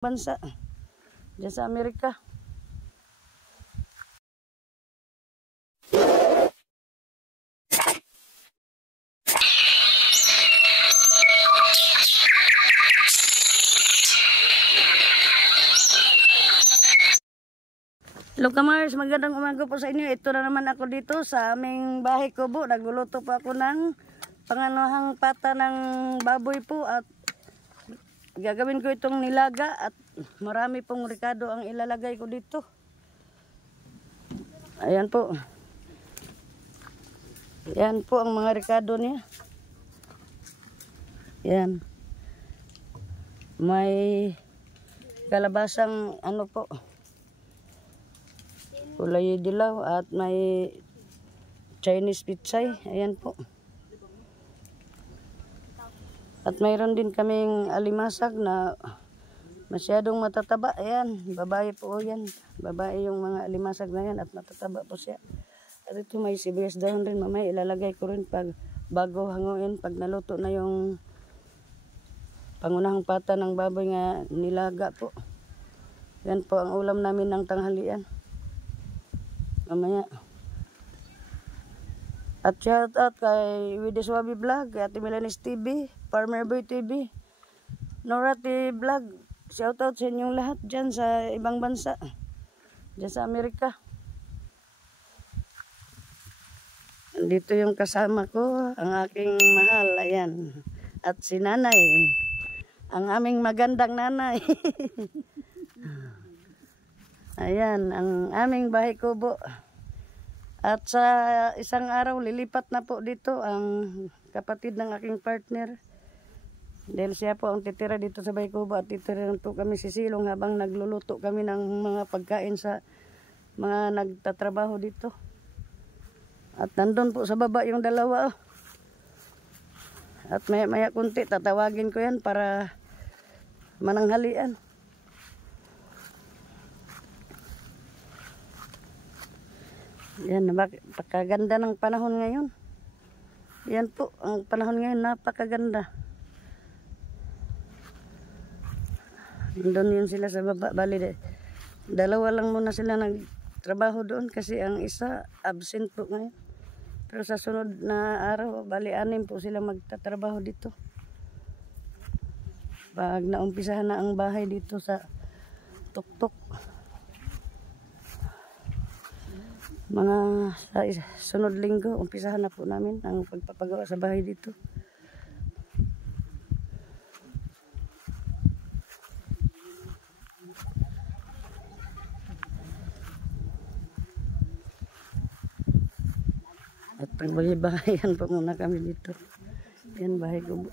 bansa dyan sa Amerika. Hello Kamars, magandang umaga po sa inyo. Ito na naman ako dito sa aming bahay kubo. Nagluluto po ako ng panganuhang pata ng baboy po at gagawin ko itong nilaga at marami pong ricado ang ilalagay ko dito. Ayan po. Ayan po ang mga ricado niya. Ayan. May kalabasang ano po, kulay dilaw at may Chinese pitsay. Ayan po. At mayroon din kaming alimasag na masyadong matataba. Ayan, babae po yan. Babae yung mga alimasag na yan at matataba po siya. At ito may sibuyas dahon rin. Mamaya ilalagay ko rin pag bago hanguin. Pag naluto na yung pangunahang pata ng baboy nga nilaga po. Yan po ang ulam namin ng tanghalian. Mamaya. At shout out kay Widis Wabi Vlog, kay Ate Milanis TV, Farmer Boy TV, Nora TV Vlog. Shout out sa inyong lahat dyan sa ibang bansa, dyan sa Amerika. Dito yung kasama ko, ang aking mahal, ayan. At si nanay, ang aming magandang nanay. Ayan, ang aming bahay kubo. At sa isang araw, lilipat na po dito ang kapatid ng aking partner. Dahil siya po ang titira dito sa bahay kubo at titira po kami sisilong habang nagluluto kami ng mga pagkain sa mga nagtatrabaho dito. At nandun po sa baba yung dalawa. At maya kunti, tatawagin ko yan para mananghalian. Yan, napakaganda ng panahon ngayon. Yan po, ang panahon ngayon napakaganda. Doon yun sila sa baba. Bali, dalawa lang muna sila nagtrabaho doon kasi ang isa absent po ngayon. Pero sa sunod na araw, bali 6 po sila magtatrabaho dito. Pag naumpisahan na ang bahay dito sa tuktok. Mga sa sunod linggo, umpisahan na po namin ang pagpapagawa sa bahay dito. At pagbali-bahayan po muna kami dito. Yan, bahay kubo.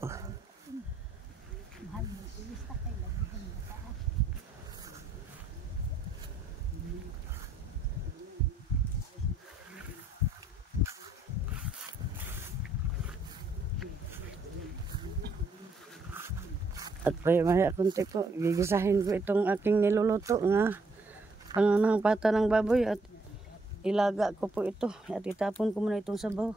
At maya kunti po, gigisahin ko itong aking niluluto nga pangunahang pata ng baboy at ilaga ko po ito at itapon ko muna itong sabaw.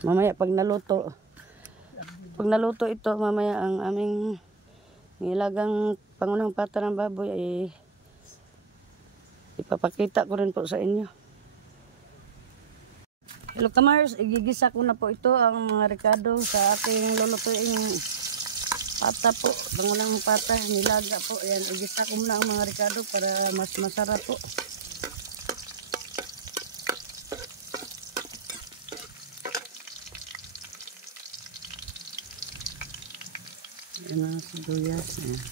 Mamaya pag naluto ito, mamaya ang aming nilagang pangunahang pata ng baboy ay ipapakita ko rin po sa inyo. Hello Kamars, igigisa ko na po ito ang mga ricado sa ating lulutuing pata po. Pangunang pata, nilaga po. Ayan, igisa ko muna ang mga ricado para mas masarap po. Ayan ang sibuyas. Ayan.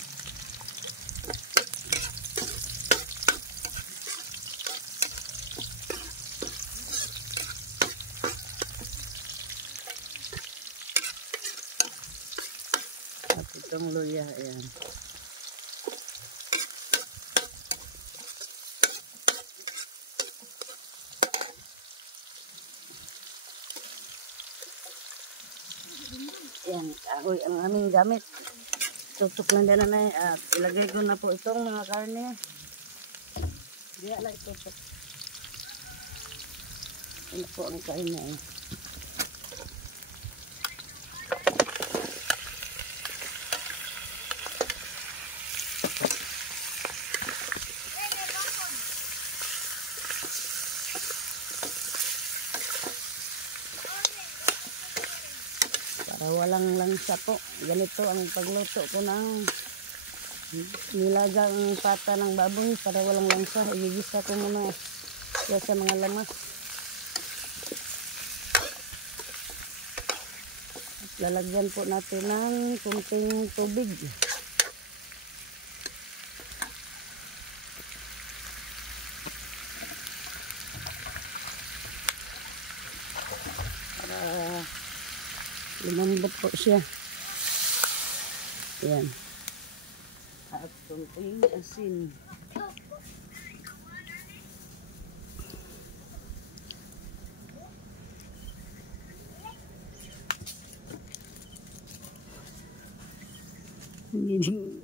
Itong luya, ayan. Ayan, kahoy ang aming gamit. Tutok lang din na at ilagay ko na po itong mga karne. Diya lang itutok. Ito po ang karne. walang langsa po. Ganito ang pagluto ko ng nilagang pata ng baboy para walang langsa. Igigisa ko muna sa mga lamas. At lalagyan po natin ng kunting tubig. Lumambot po siya. Ayan. At kunting asin.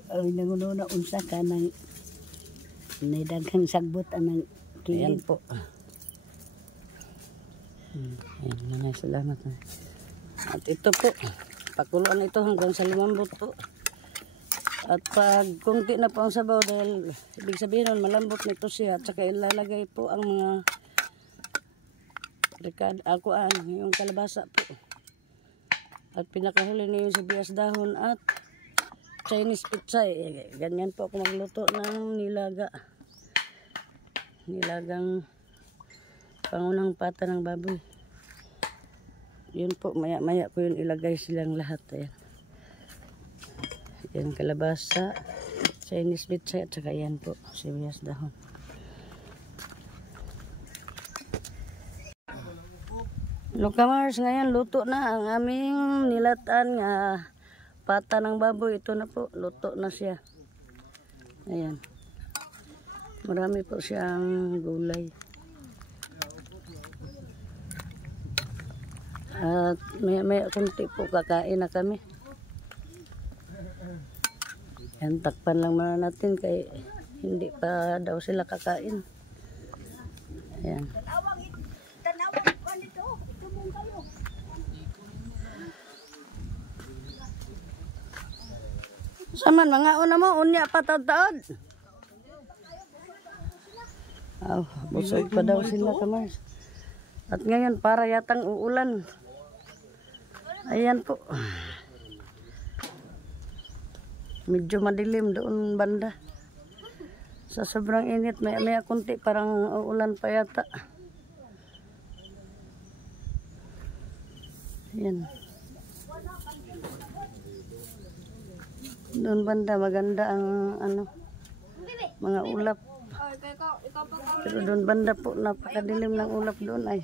Ay nanguno unsa ka ng daghang sagbot anang kilid po. Ayan, maraming salamat. At ito po, pakuluan ito hanggang sa lumambot po. At pag kunti na po ang sabaw dahil ibig sabihin nun malambot nito siya. At saka ilalagay po ang mga yung kalabasa po. At pinakahuli niyo yung sibuyas dahon at Chinese pizza. Ganyan po ako magluto ng nilagang pangunang pata ng baboy. Yun po, maya ko yun ilagay silang lahat. Ayan. Yan kalabasa, Chinese pizza, at saka yan po, sibuyas dahon. Lokamars, ngayon luto na ang aming nilatan nga pata ng baboy. Ito na po, luto na siya. Ayan. Marami po siyang gulay. At may kunti po kakain na kami. Yan, takpan lang muna natin kay hindi pa daw sila kakain. Ayan. Saman mga una mo, unya pa taod-taod. Busog pa daw sila kamars. At ngayon para yatang uulan. Ayan po. Medyo madilim doon banda. Sa sobrang init, may kunti parang uulan pa yata. Ayan. Doon banda maganda ang mga ulap. Pero doon banda po napakadilim ng ulap doon ay.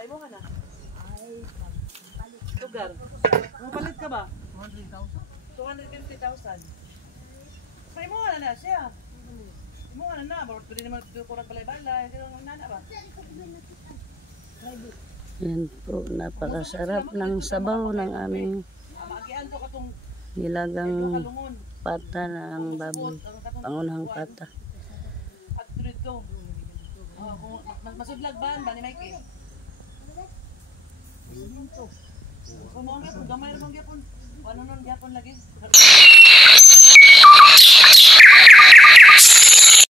Imo nga na. Ay, lugar. Mapalit ka ba? 250,000. Sa imo nga na siya. Imo nga na, pero pwede naman ito kurang balay-balay. Hindi naman nana ba? Yan po, napakasarap ng sabaw ng aming nilagang pata ng baboy. Pangunahang pata. At dito. Masudlag ba ni Mikey? Kung mga gamay naman gyapon, ano nun gyapon lagi?